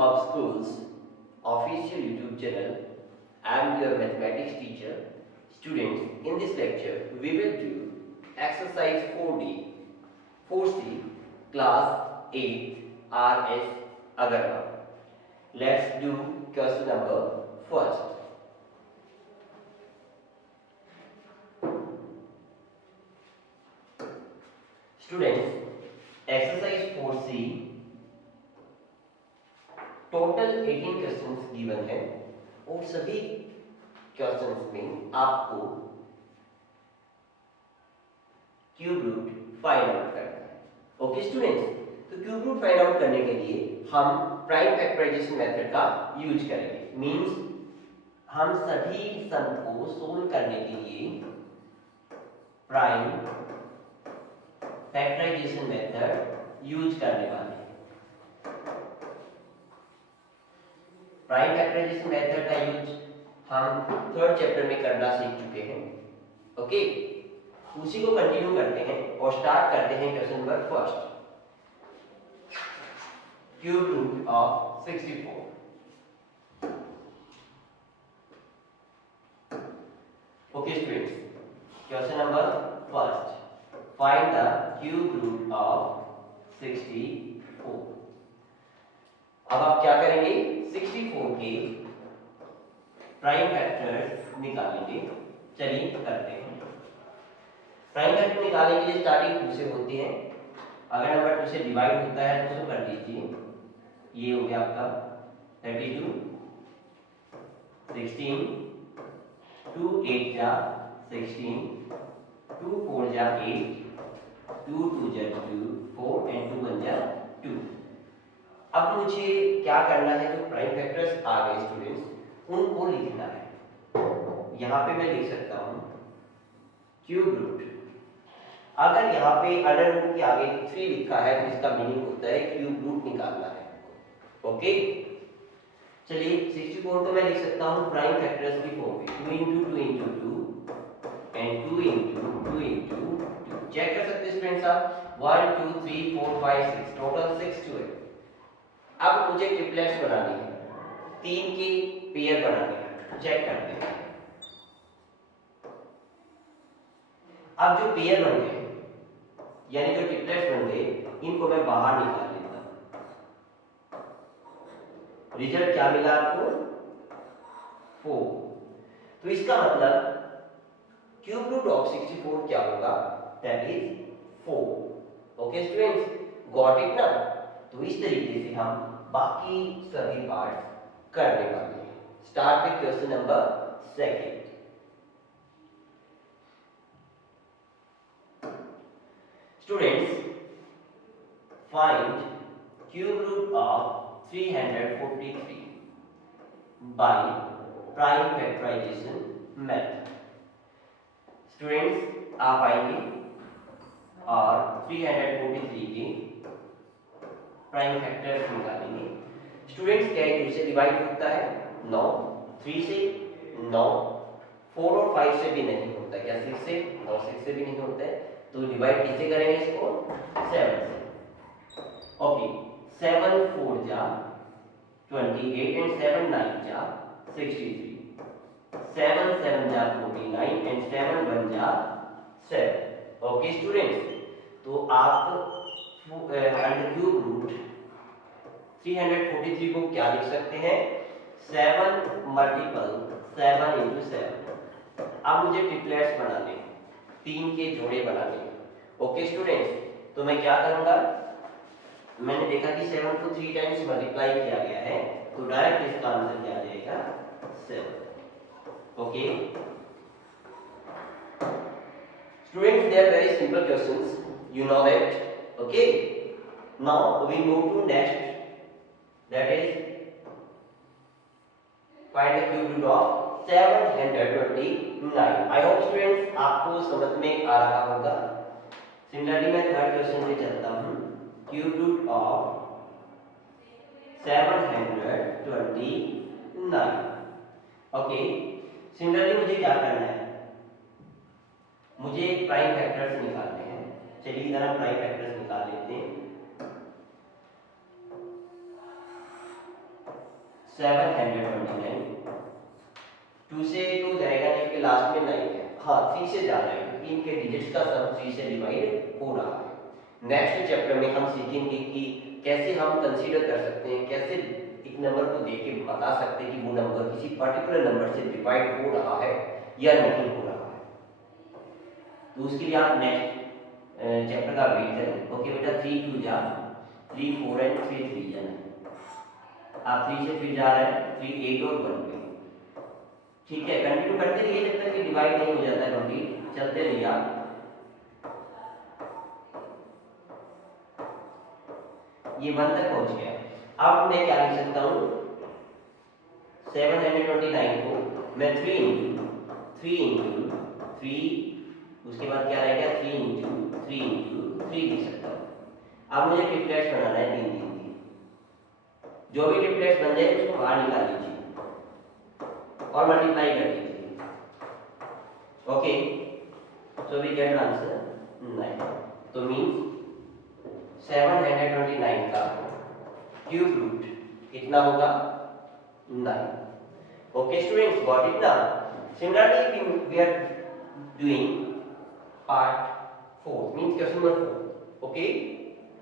of Schools official YouTube channel. I am your mathematics teacher. Students, in this lecture we will do exercise 4C class 8 RS Agarwal. Let's do question number first. Students, exercise 4C total 18 questions given है और सभी questions में आपको cube root find out करना है. Okay students, तो cube root find out करने के लिए हम प्राइम फैक्टराइजेशन मेथड का यूज करेंगे. मींस हम सभी सम को सोल्व करने के लिए प्राइम फैक्टराइजेशन मेथड यूज करने वाले हैं. प्राइम फैक्टराइजेशन मेथड का यूज हम थर्ड चैप्टर में करना सीख चुके हैं. ओके, उसी को कंटिन्यू करते हैं और स्टार्ट करते हैं question number first. Cube root of 64. Okay students, question number first, find the cube root of 64. अब आप क्या करेंगे, 64 के प्राइम फैक्टर्स निकालेंगे. चलिए करते हैं. प्राइम फैक्टर निकालने के लिए स्टार्टिंग 2 से होती है. अगर नंबर 2 से डिवाइड होता है तो उसको कर दीजिए. ये हो गया आपका 32, 16, 2 8 जा 16, 2 4 जा 8, 2 2 जा 2 4 and 2 1 जा 2. अब मुझे क्या करना है, जो प्राइम फैक्टर्स आ गए स्टूडेंट्स उनको लिखना है. यहाँ पे मैं लिख सकता हूँ क्यूब रूट. अगर यहाँ पे अंडर रूट के आगे 3 लिखा है तो इसका मीनिंग होता है क्यूब रूट निकालना है. ओके, चलिए 64 को मैं लिख सकता हूँ प्राइम फैक्टर्स की फॉर्म में 2 into 2 into 2 and 2 into 2 into 2. Check कर सकते हैं स्टूडेंट्स आप. 1 2 3 4 5 6 टोटल 6 2 है. अब मुझे ट्रिपलेट्स बनानी है, 3 के पेयर बनाने हैं. चेक करते हैं. अब जो पेयर बन गए यानी जो ट्रिपलेट्स बन गए इनको मैं बाहर निकाल लेता हूं. रिजल्ट क्या मिला आपको, 4. तो इसका मतलब क्यूब रूट ऑफ 64 क्या होगा, that is 4. Okay students, got it ना. तो इस तरीके से हम बाकी सभी पार्ट्स करने वाले हैं. Start with question number second. Students, find cube root of 343 by prime factorization method. Students, आप आएंगे और 343 के प्राइम फैक्टर्स निकालेंगे. स्टूडेंट्स, क्या 2 से डिवाइड होता है, 9. 3 से 9, 4 और 5 से भी नहीं होता. क्या 6 से और 6 से भी नहीं होता है. तो डिवाइड किससे करेंगे इसको, 7 से. ओके, 7 4 जा 28 एंड 7 9 जा 63, 7 7 जा 49 एंड 7 1 जा 7. ओके स्टूडेंट्स, तो आप अंडर क्यूब रूट 343 को क्या लिख सकते हैं, 7 मल्टीपल 7 into 7. अब मुझे ट्रिपलेट्स बनाने हैं, 3 के जोड़े बनाने हैं. ओके स्टूडेंट्स, तो मैं क्या करूंगा, मैंने देखा कि 7 को 3 टाइम्स मल्टीप्लाई किया गया है तो डायरेक्ट इसका आंसर क्या आ जाएगा, 7. Okay students, they are very simple questions, you know that. Okay, now we move to next, that is find the cube root of 729. I hope students आपको समझ में आ रहा होगा. सिमिलरली मैं थर्ड क्वेश्चन पे चलता हूँ. Cube root of 729. Okay, similarly मुझे क्या करना है, मुझे प्राइम फैक्टर्स निकालने हैं. चलिए इधर हम प्राइम फैक्टर्स निकाल लेते हैं. 729, 2 से 2 जाएगा नहीं क्योंकि लास्ट में 9 है, हाँ 3 से जा रहा है क्योंकि इनके डिजिट्स का सम 3 से डिवाइड हो रहा है। नेक्स्ट चैप्टर में हम सीखेंगे कि कैसे हम कंसीडर कर सकते हैं, कैसे एक नंबर को देख के बता सकते हैं कि वो नंबर किसी पर्टिकुलर नंबर से डिवाइड हो रहा है या नहीं हो रहा है। तो उसके लिए आप नेक्स्ट चैप्टर का वेट करें। ओके बेटा, 3 2 जा 3 4 एंड 3 3 जाना, आप 3 से फिर जा रहे हैं 3 8 और 1 पे। ठीक है, कंटिन्यू करते रहिए जब तक कि डिवाइड नहीं हो जाता है कंप्लीट, चलते रहिए आप। ये 1 तक पहुंच गया। अब मैं क्या लिख सकता हूँ, 729 को मैं 3 इंटू 3, उसके बाद क्या रहेगा 3 इंटू 3 लिख सकता हूँ। अब मुझे ट्रिपलेट्स बनाना है 3 3 की, जो भी ट्रिपलेट्स बन जाए उसको बाहर निकाल लीजिए और मल्टीप्लाई कर दीजिए। Okay, so we get answer 9। तो मीन्स 729 का क्यूब रूट कितना होगा 9। ओके स्टूडेंट्स, गॉट इट ना। Similarly we are doing part 4 means question number 4। okay,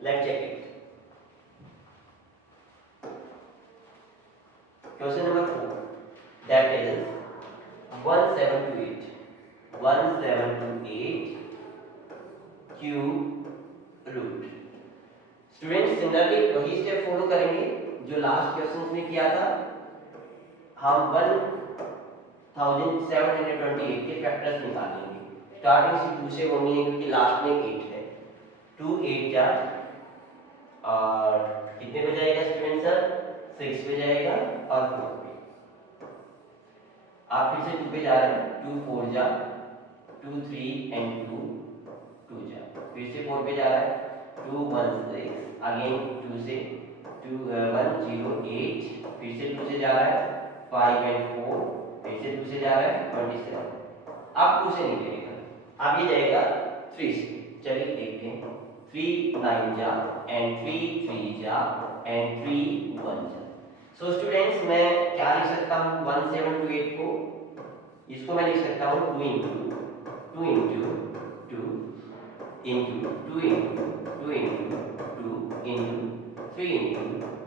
let's check it। question number 4, that is 1728 cube root. Students similarly वही step follow करेंगे जो last question में किया था। हम 1728 के फैक्टर्स निकालेंगे। स्टार्टिंग से 2 से होनी है क्योंकि लास्ट में 8 है। 2 8 जा और कितने पे जाएगा स्टूडेंट सर, 6 पे जाएगा और 4 पे। आप फिर से 2 पे जा रहे हैं, 2 4 जा 2 3 एंड 2 2 जा, फिर से 4 पे जा रहा है 2 1 6, अगेन 2 से 2 1 0 8, फिर से 2 से जा रहा है 5 एंड 4, फिर से 2 से जा रहा है 27। अब 2 से नहीं जाएगा, अब ये जाएगा 3 से। चलिए देखते हैं, 3 9 जा एंड 3 3 जा एंड 3 1 जा। सो स्टूडेंट्स मैं क्या लिख सकता हूँ 1728 को, इसको मैं लिख सकता हूँ 2 into 2 into 2 into 2 into 2 into 2 into 3 into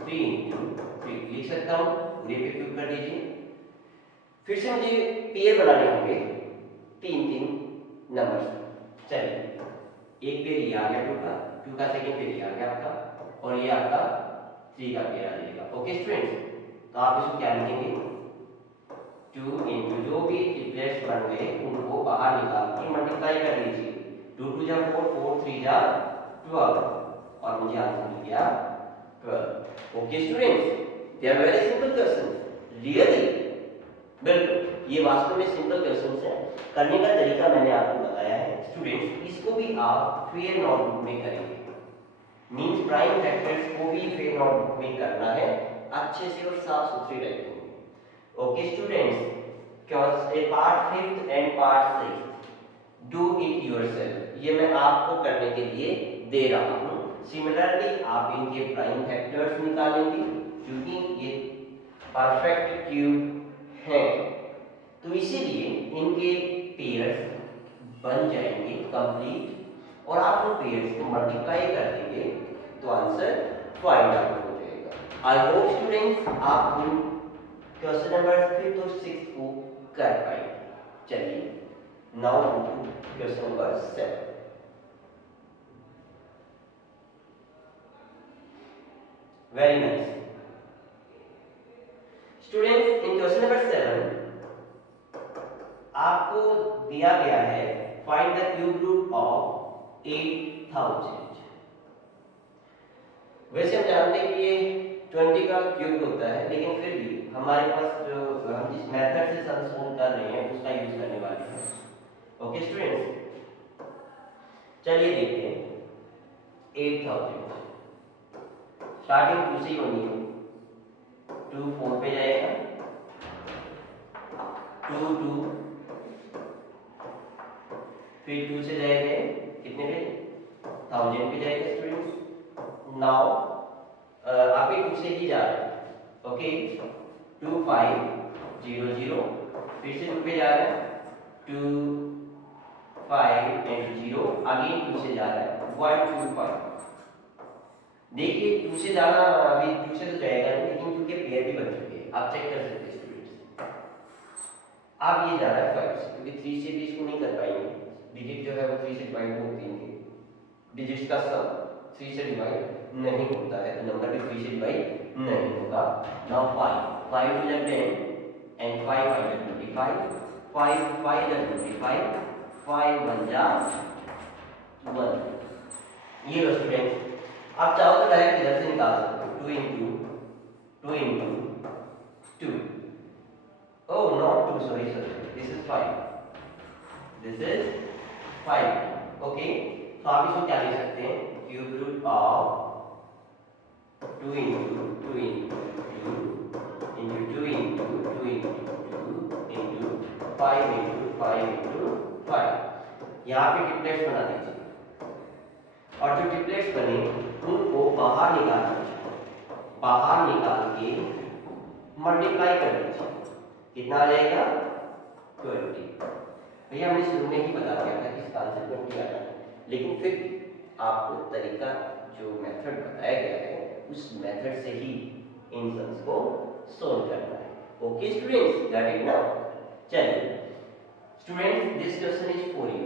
3 into 3 लिख सकता हूँ। पूरे पे क्यूब कर दीजिए। फिर से मुझे पेयर बनाने होंगे 3 3 नंबर्स। चलिए, एक पेयर ये आ गया 2 का सेकेंड पेयर ये आ गया आपका, और ये आपका 3 का पेयर आ जाएगा। ओके स्टूडेंट्स, तो आप इसको क्या लिखेंगे 2 इंटू जो भी ट्रिपलेट्स बन गए उनको बाहर निकाल के मल्टीप्लाई कर दीजिए। 2 2 जा 4 4 3 जा 12 और मुझे आंसर मिल गया 12। Okay students, they are very simple questions, really बिल्कुल ये वास्तव में सिंपल क्वेश्चंस हैं। करने का तरीका मैंने आपको बताया है। स्टूडेंट्स इसको भी आप फेयर नोटबुक में करेंगे, मींस प्राइम फैक्टर्स को भी फेयर नोटबुक में करना है, अच्छे से और साफ सुथरी रखेंगे। Okay students, part 5th and part 6 do it yourself, ये मैं आपको करने के लिए दे रहा हूं। सिमिलरली आप इनके प्राइम फैक्टर्स निकालेंगे क्योंकि ये परफेक्ट क्यूब हैं, तो इसीलिए इनके पेयर्स बन जाएंगे कंप्लीट और आप उन पेयर्स को मल्टीप्लाई कर देंगे तो आंसर फाइंड आउट हो जाएगा। आई होप स्टूडेंट्स आप क्वेश्चन नंबर 5th और 6th को कर पाएंगे। चलिए now question number 7। Very nice students, in question number 7 आपको दिया गया है find the cube root of 8000। वैसे हम जानते हैं कि ये 20 का क्यूब होता है, लेकिन फिर भी हमारे पास जो हम जिस मेथड से सम सोल्व कर रहे हैं उसका यूज करने वाले हैं। ओके स्टूडेंट्स, चलिए देखते हैं 8000 स्टार्टिंग 2 से ही होनी है। 2 4 पे जाएगा, 2 2 फिर 2 से जाएगा कितने पे 1000 पे जाएगा स्टूडेंट्स। नाउ अभी 2 से ही जा रहे हैं। ओके 2 5 0 0, फिर से 2 पे जा रहा है 2 5 एंड 0, अगेन 2 से जा रहा है 1 2 5। देखिए 2 से जाना अभी 2 से तो जाएगा लेकिन क्योंकि पेयर भी बन चुके हैं, आप चेक कर सकते हैं स्टूडेंट्स। अब ये जा रहा है 5 से, क्योंकि 3 से भी इसको नहीं कर पाएंगे, डिजिट जो है वो 3 से डिवाइड होती हैं, डिजिट्स का सम 3 से डिवाइड नहीं होता है, तो नंबर भी 3 से डिवाइड नहीं होगा। Now 5 two the 10 and 5 5 the 25, 5 5 the 25, 5 1 जा 1। ये लो स्टूडेंट्स, आप चाहो तो डायरेक्ट इधर से निकाल सकते हो, 2 into 2। Oh, not 2, sorry, this is 5, this is 5, okay। तो आप इसको क्या लिख सकते हैं, cube root of 2 into 2 into 2 into 2 into 2 into 2 into 5 into 5 into 5। यहाँ पे ट्रिपलेट्स बना दीजिए, और जो ट्रिपलेट्स बने उनको बाहर निकाल के मल्टीप्लाई कर दीजिए, कितना आ जाएगा 20। भैया हमने शुरू में ही बता दिया था कि इसका आंसर 20 आ जाएगा, लेकिन फिर आपको तरीका जो मेथड बताया गया है उस मेथड से ही इन सम्स को सोल्व करना है। Okay students, got it now. चलिए students, this question is for you.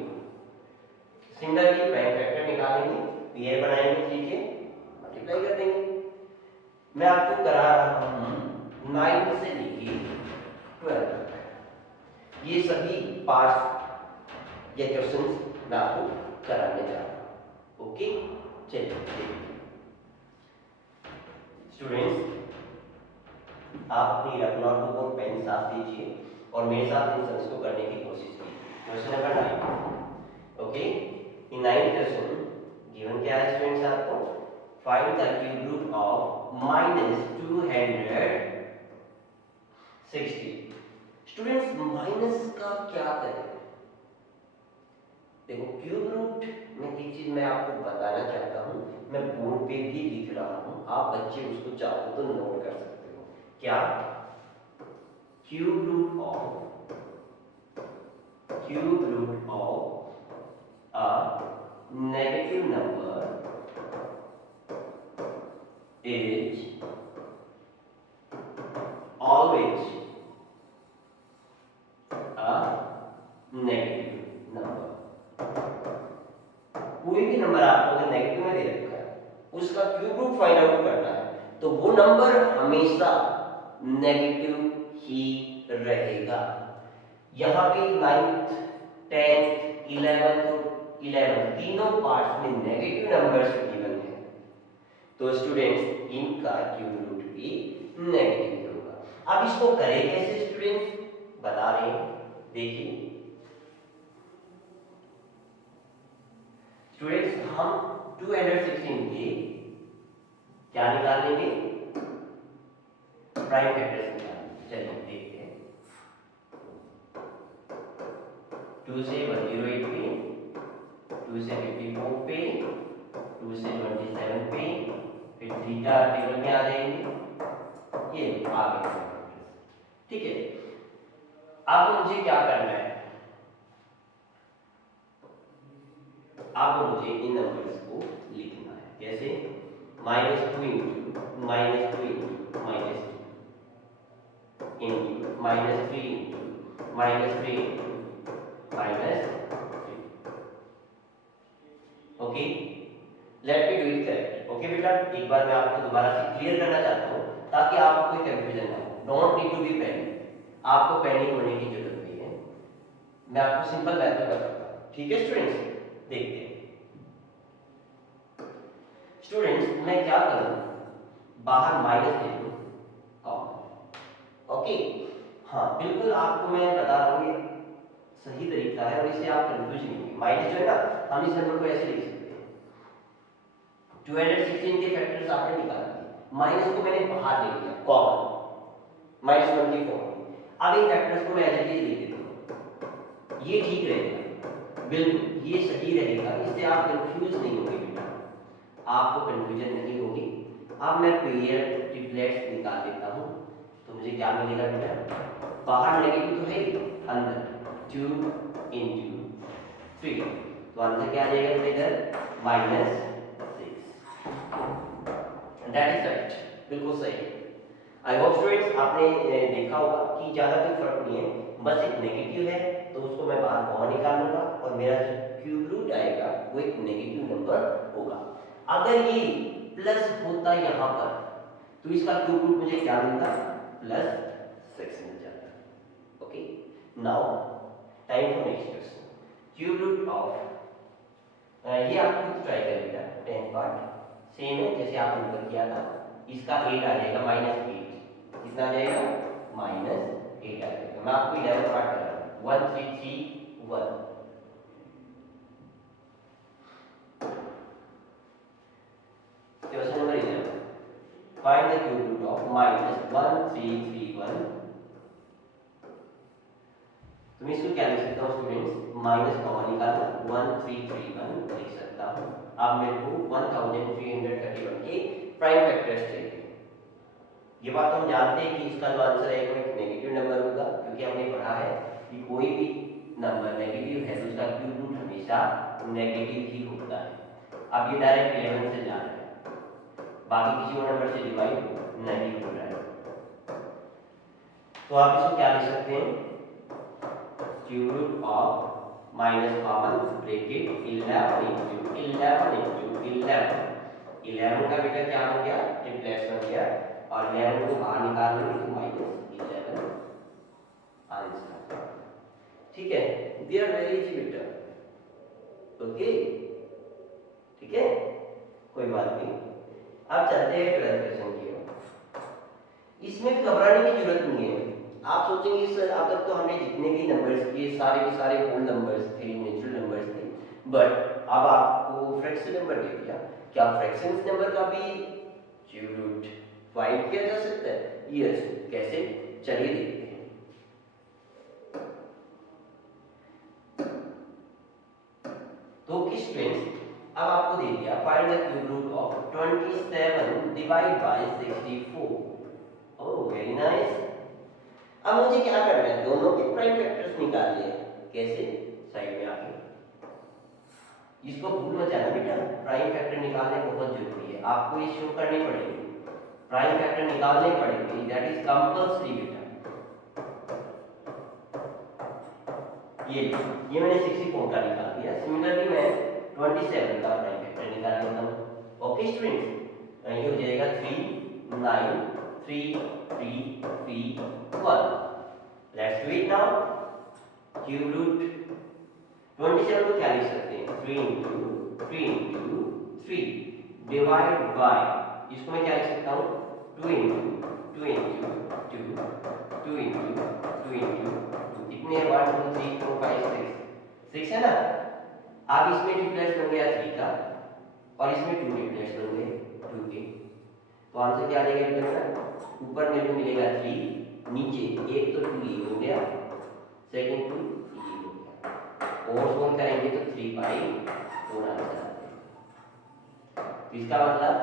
Similarly prime factor निकालेंगे, पेयर बनाएंगे, ठीक है, मल्टीप्लाई कर देंगे। मैं आपको करा रहा हूं 9 से लेके 12 तक, ये सभी पार्ट्स या क्वेश्चंस मैं आपको कराने जा रहा हूं। ओके, चलिए स्टूडेंट्स, आप अपनी रफ नोटबुक और पेन साथ लीजिए और मेरे साथ इन सब्स को करने की कोशिश कीजिए। Question number 9। Okay, in 9 question given क्या है स्टूडेंट्स आपको, find the cube root of -260। Students minus का क्या करें, देखो क्यूब रूट में एक चीज मैं आपको बताना चाहता हूं, मैं बोर्ड पे भी लिख रहा हूं, आप बच्चे उसको चाहो तो नोट कर सकते हो। क्या, cube root of a negative number is always a negative number। कोई भी नंबर आपको अगर नेगेटिव में दे रखा है, उसका क्यूब रूट फाइंड आउट करना है, तो वो नंबर हमेशा नेगेटिव ही रहेगा। यहाँ पे 9th 10th 11 तीनों पार्ट्स में नेगेटिव नंबर्स गिवन है, तो स्टूडेंट्स इनका क्यूब रूट भी नेगेटिव होगा। अब इसको करें कैसे स्टूडेंट्स, बता रहे हैं, देखिए स्टूडेंट्स, हम 216 के क्या निकाल लेंगे, प्राइम फैक्टर्स निकालेंगे। चलिए देखते हैं, 2 से 108 पे, 2 से 54 पे, 2 से 27 पे, फिर थीटा टेबल में आ जाएंगे, ये आ गए, ठीक है। अब मुझे क्या करना है, अब मुझे इन नंबर्स को लिखना है, कैसे, -2 into -2 into -2 into -3 into -3 into -3। Okay, let me do it correct. Okay बेटा, एक बार मैं आपको दोबारा से क्लियर करना चाहता हूँ ताकि आपको कोई कंफ्यूजन ना हो। Don't need to be panic, आपको पैनिक होने की जरूरत नहीं है, मैं आपको सिंपल मेथड बताता हूँ, ठीक है स्टूडेंट्स। देखते हैं स्टूडेंट्स, मैं क्या करूँ, बाहर माइनस ले लूँ कॉमन। ओके, हाँ बिल्कुल आपको मैं बता रहा हूँ, ये सही तरीका है और इससे आप कंफ्यूज नहीं होंगे। माइनस जो है ना, हम इस नंबर को ऐसे लिख सकते हैं, 216 के फैक्टर्स आपने निकाल दिए, माइनस को मैंने बाहर ले लिया कॉमन, -1 की फॉर्म में। अब इन फैक्टर्स को मैं एज इट इज लिख देता हूँ, ये ठीक रहेगा, बिल्कुल ये सही रहेगा, इससे आप कंफ्यूज नहीं होंगे बेटा, आपको कंफ्यूजन नहीं होगी। अब मैं पेयर ट्रिपलेट्स निकाल देता हूँ, तो मुझे क्या मिलेगा बेटा, बाहर नेगेटिव तो है ही, अंदर 2 into 3, तो आंसर क्या आ जाएगा बेटा इधर -6। दैट इज राइट, बिल्कुल सही। आई होप स्टूडेंट्स आपने देखा होगा कि ज़्यादा कोई फर्क नहीं है, बस एक नेगेटिव है तो उसको मैं बाहर कॉमन निकाल लूंगा और मेरा जो क्यूब रूट आएगा वो एक नेगेटिव नंबर होगा। अगर ये प्लस होता यहाँ पर तो इसका क्यूब रूट मुझे क्या मिलता, +6 मिल जाता। Okay, now time for next question. Cube root of, ये आप खुद ट्राई करिएगा, 10 पार्ट सेम है जैसे आपने ऊपर किया था। इसका 8 आ जाएगा -8, कितना आ जाएगा -8 आ जाएगा। मैं आपको 11 पार्ट करा रहा हूँ, 1 3 3 1। Question number 11, find the cube root of -1331। तो मैं इसको क्या लिख सकता हूँ स्टूडेंट्स, माइनस कॉमन निकालना, 1331 लिख सकता हूँ। अब मेरे को 1331 के प्राइम फैक्टर्स चाहिए। ये बात तो हम जानते हैं कि इसका जो आंसर है वो एक नेगेटिव नंबर होगा, क्योंकि हमने पढ़ा है कि कोई भी नंबर नेगेटिव है तो उसका क्यूब रूट हमेशा नेगेटिव ही होता है। अब ये डायरेक्ट 11 से जा रहा है, बाकी किसी और नंबर से डिवाइड नहीं हो रहा है, तो आप इसको क्या लिख सकते हैं, cube root of minus common bracket 11 into 11 का बेटा क्या हो गया, रिप्लेस हो गया, और 11 को बाहर निकाल लेंगे तो -11 आंसर। ठीक है, दे आर वेरी इजी बेटा। ओके, ठीक है, कोई बात नहीं। अब चलते हैं 12th क्वेश्चन की ओर। इसमें घबराने की जरूरत नहीं है। आप सोचेंगे सर अब तक तो हमने जितने भी नंबर्स किए सारे के सारे होल नंबर्स थे, नेचुरल नंबर्स थे, बट अब आपको फ्रैक्शन नंबर दे दिया, क्या फ्रैक्शंस नंबर का भी क्यूब रूट फाइंड किया जा सकता है? यस, कैसे, चलिए देखते हैं। तो किस स्टूडेंट्स, अब आपको दे दिया find the cube root of 27 divide by 64। Oh very nice. अब मुझे क्या करना है, दोनों के प्राइम फैक्टर्स निकालने हैं। कैसे, साइड में आके इसको भूल मत जाना बेटा, प्राइम फैक्टर निकालने बहुत जरूरी है, आपको ये शो करने पड़ेंगे, प्राइम फैक्टर निकालने पड़ेंगे, दैट इज कंपल्सरी बेटा। ये मैंने 64 का निकाल दिया, सिमिलरली मैं 27 का प्राइम फैक्टर निकाल लेता हूँ। ओके स्टूडेंट्स, ये हो जाएगा 3 9 3 3 3 1। Let's do it now. Cube root 27 को क्या लिख सकते हैं, 3 into 3 डिवाइड बाय, इसको मैं क्या लिख सकता हूँ, 2 into 2 into 2 into 2 into 2, कितने 1 2 3 4 5 6 है ना। अब इसमें रिप्लेस बन गया 3 का और इसमें 2 रिप्लेस बन गए 2 के, तो आंसर क्या आ जाएगा बेटा, ऊपर मेरे को मिलेगा 3, नीचे एक तो 2 ये हो गया, सेकंड 2 ये हो गया, और सोल्व करेंगे तो 3 बाई 4 आंसर आता है। इसका मतलब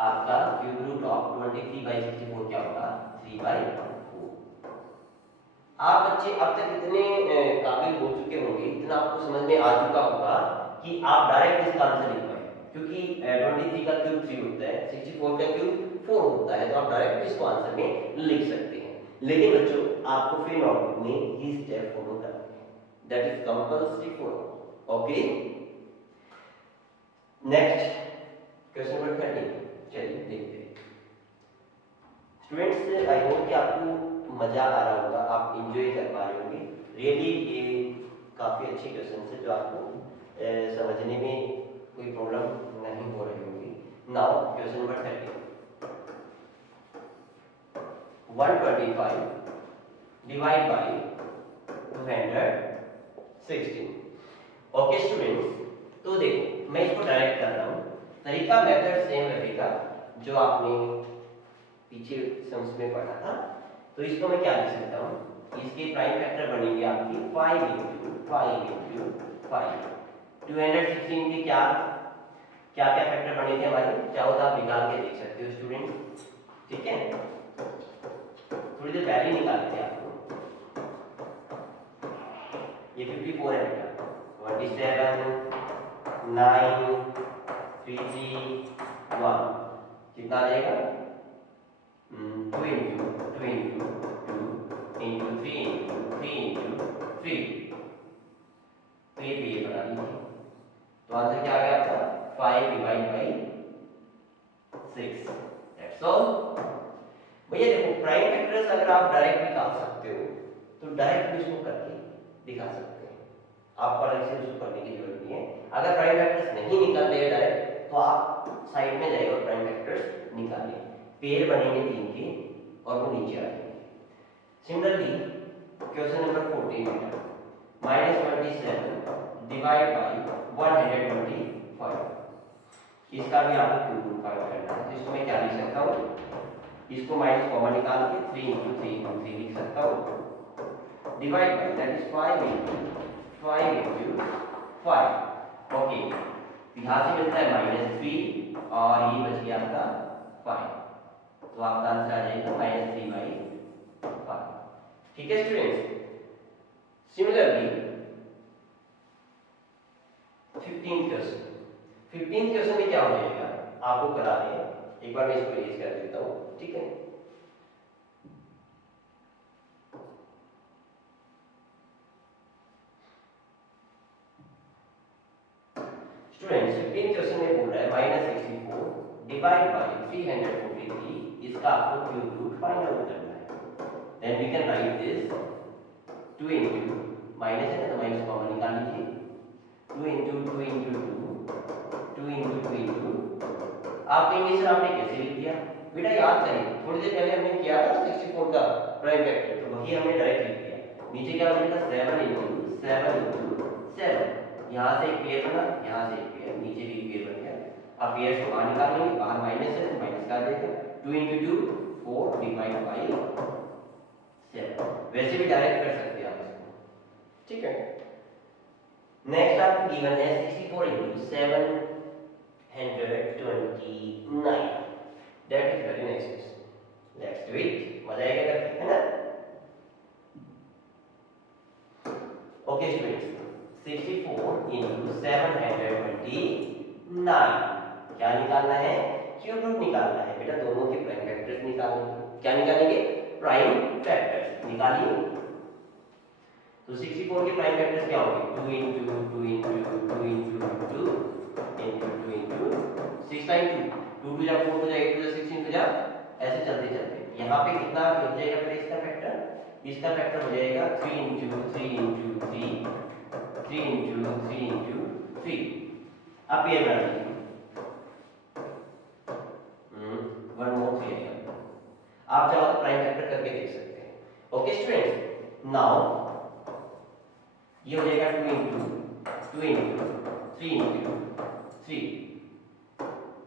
आपका क्यूब रूट ऑफ 23/64 क्या होगा, 3/4। आप बच्चे अब तक इतने काबिल हो चुके होंगे, इतना आपको समझ में आ चुका होगा कि आप डायरेक्ट इसका आंसर लिख पाए, क्योंकि 23 का क्यूब 3 होता है, 64 का क्यूब 4 होता है, तो आप डायरेक्ट इसको आंसर में लिख सकते हैं। लेकिन बच्चों आपको फिर नोटबुक में ये स्टेप फॉलो करना है, that is compulsory follow. Okay, next question number 13, चलिए देखते हैं। स्टूडेंट्स आई होप कि आपको मजा आ रहा होगा, आप एंजॉय कर पा रहे होंगे। रियली ये काफी अच्छे क्वेश्चन है जो आपको समझने में कोई प्रॉब्लम नहीं हो रही होगी। Now question number 13, 125 divide by 216। Okay students, तो देखो मैं इसको डायरेक्ट कर रहा हूँ, तरीका मेथड सेम रहेगा जो आपने पीछे सम्स में पढ़ा था। तो इसको मैं क्या लिख सकता हूँ, इसके प्राइम फैक्टर बनेंगे आपकी 5 into 5 into 5। 216 के क्या क्या क्या फैक्टर बने थे हमारे, चाहो तो आप निकाल के देख सकते हो स्टूडेंट, ठीक है। थोड़ी देर पहले ही निकाले थे आपको। ये 54 है बेटा, 27 9 3 3 1 कितना आ जाएगा? 2 into 2 into 2 into 3 into 3 into 3। तो ये बना लीजिए। तो आंसर क्या आ गया आपका? 5 डिवाइड बाई 6। That's all. भैया देखो, प्राइम फैक्टर्स अगर आप डायरेक्ट निकाल सकते हो तो डायरेक्ट भी इसको करके दिखा सकते हैं, आपको अलग से उसको करने की जरूरत नहीं है। अगर प्राइम फैक्टर्स नहीं निकाल रहे डायरेक्ट तो आप साइड में जाइए और प्राइम फैक्टर्स निकालिए। पेयर बनेंगे 3 के और वो नीचे आ जाएंगे। सिमिलरली क्वेश्चन नंबर 14 बेटा, -27 डिवाइड बाई 125। इसका भी आपको क्यूब रूट फाइंड करना है। तो इसको मैं क्या लिख सकता हूँ? इसको माइनस कॉमन निकाल के 3 into 3 into 3 लिख सकता हूँ, divide by that is 5 into 5। Okay, यहाँ से मिलता है -3 और ये बच गया आपका 5। तो आपका आंसर आ जाएगा -3/5। ठीक है स्टूडेंट्स। सिमिलरली 15th क्वेश्चन में क्या हो जाएगा आपको करा रहे हैं, एक बार मैं इसको इरेज कर देता हूँ, ठीक है। स्टूडेंट्स 15th क्वेश्चन में बोल रहा है -64 डिवाइड बाय 343, इसका आपको क्यूब रूट फाइंड आउट करना है। Then we can write this 2 into minus है तो माइनस कॉमन निकाल लीजिए, 2 into 2 into 2 into 2 into आप कहेंगे सर आपने कैसे लिख दिया? बेटा याद करिए, थोड़ी देर पहले हमने किया था 64 का प्राइम फैक्टर, तो वही हमने डायरेक्ट लिख दिया। नीचे क्या बनेगा? 7 into 7 into 7। यहाँ से एक पेयर बना, यहाँ से एक पेयर, नीचे भी एक पेयर बन गया। अब पेयर को बाहर निकाल लेंगे, बाहर माइनस है तो माइनस का आ जाएगा। 2 into 2 4 डिवाइड बाई 7। वैसे भी डायरेक्ट कर सकते हैं आप इसको, ठीक है। नेक्स्ट आपको गिवन है 64 into 729। That is very nice. Let's do it. मजा आएगा करके, है ना? ओके स्टूडेंट्स, 64 into 729 क्या निकालना है? क्यूब रूट निकालना है बेटा। दोनों के प्राइम फैक्टर्स निकालने। क्या निकालेंगे? प्राइम फैक्टर्स निकालिए। तो 64 के प्राइम फैक्टर्स क्या होंगे? 2 into 2 into 2 into 2 into 2 into 6 times 2 2 जा 4 हो जाएगा, 2 जा 6 into जा, ऐसे चलते चलते यहाँ पे कितना हो जाएगा फिर इसका फैक्टर? इसका फैक्टर हो जाएगा 3 into 3 into 3 3 into 3 into 3। अब ये बना लीजिए, 1 more 3 आएगा। आप चाहो तो प्राइम फैक्टर करके देख सकते हैं। ओके स्टूडेंट्स, नाउ ये हो जाएगा 2 into 2 into 3 into 3।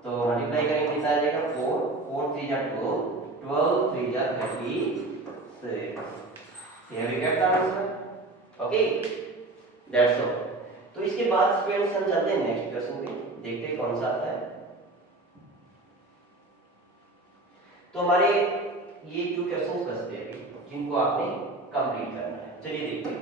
तो मल्टीप्लाई करेंगे कितना आ जाएगा? 4 4 3 जा 12 12 3 जा 36। Here we get the answer. Okay, that's all. तो इसके बाद स्टूडेंट्स हम चलते हैं नेक्स्ट क्वेश्चन पे, देखते हैं कौन सा आता है। तो हमारे ये 2 क्वेश्चंस बचते हैं जिनको आपने कंप्लीट करना है। चलिए देखते हैं।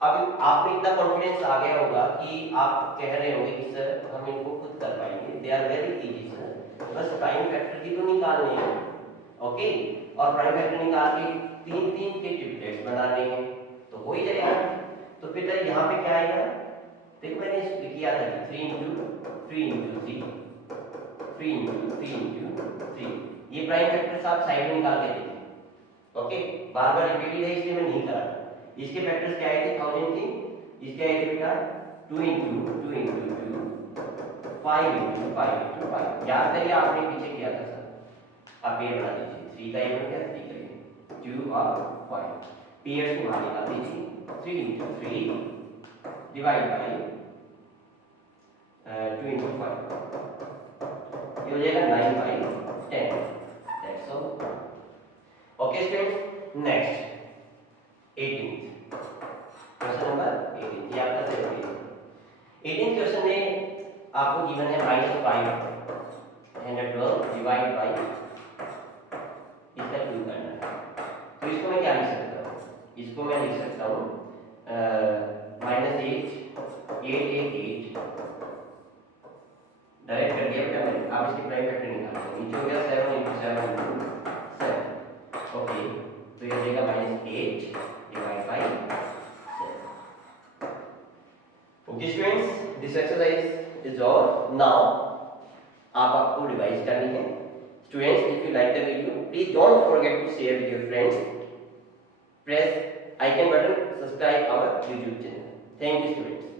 अब आप में इतना कॉन्फिडेंस आ गया होगा कि आप कह रहे होंगे कि सर हम इनको खुद कर पाएंगे। They are very easy sir, बस प्राइम फैक्टर की तो निकालने हैं। ओके, और प्राइम फैक्टर निकाल के 3 3 के ट्रिपलेट्स बनाने हैं तो हो ही जाएगा। तो फिर यहाँ पे क्या आएगा? देखो मैंने किया था 3 into 3 into 3 3 into 3 into 3। ये प्राइम फैक्टर्स आप साइड में निकाल के देखें। ओके, बार बार रिपीटेड है इसलिए मैं नहीं कर रहा। इसके फैक्टर्स क्या आए थे? 1000 थे। इसके आए थे बेटा 2 into 2 into 2 5 into 5 into 5। याद करिए आपने पीछे किया था सर। आप पेयर बना दीजिए, 3 का ये बन गया, 3 का ये, 2 और 5। पेयर्स को बाहर निकाल दीजिए, 3 into 3 डिवाइड बाय 2 into 5। ये हो जाएगा 9/10। That's all. Okay students, next 18th question number 18। ये आपका 18th क्वेश्चन में आपको गिवन है -512 डिवाइड बाय फैक्टर किया बेटा मैंने, आप इसकी प्राइम फैक्टर निकालो। नीचे हो गया 7 × 7 × 7, ओके, तो ये देगा -8 divide by 7। Okay students, this exercise is all. Now आपको रिवाइज करनी है। Students, if you like the video, please don't forget to share with your friends, press icon button, subscribe our YouTube channel. Thank you students.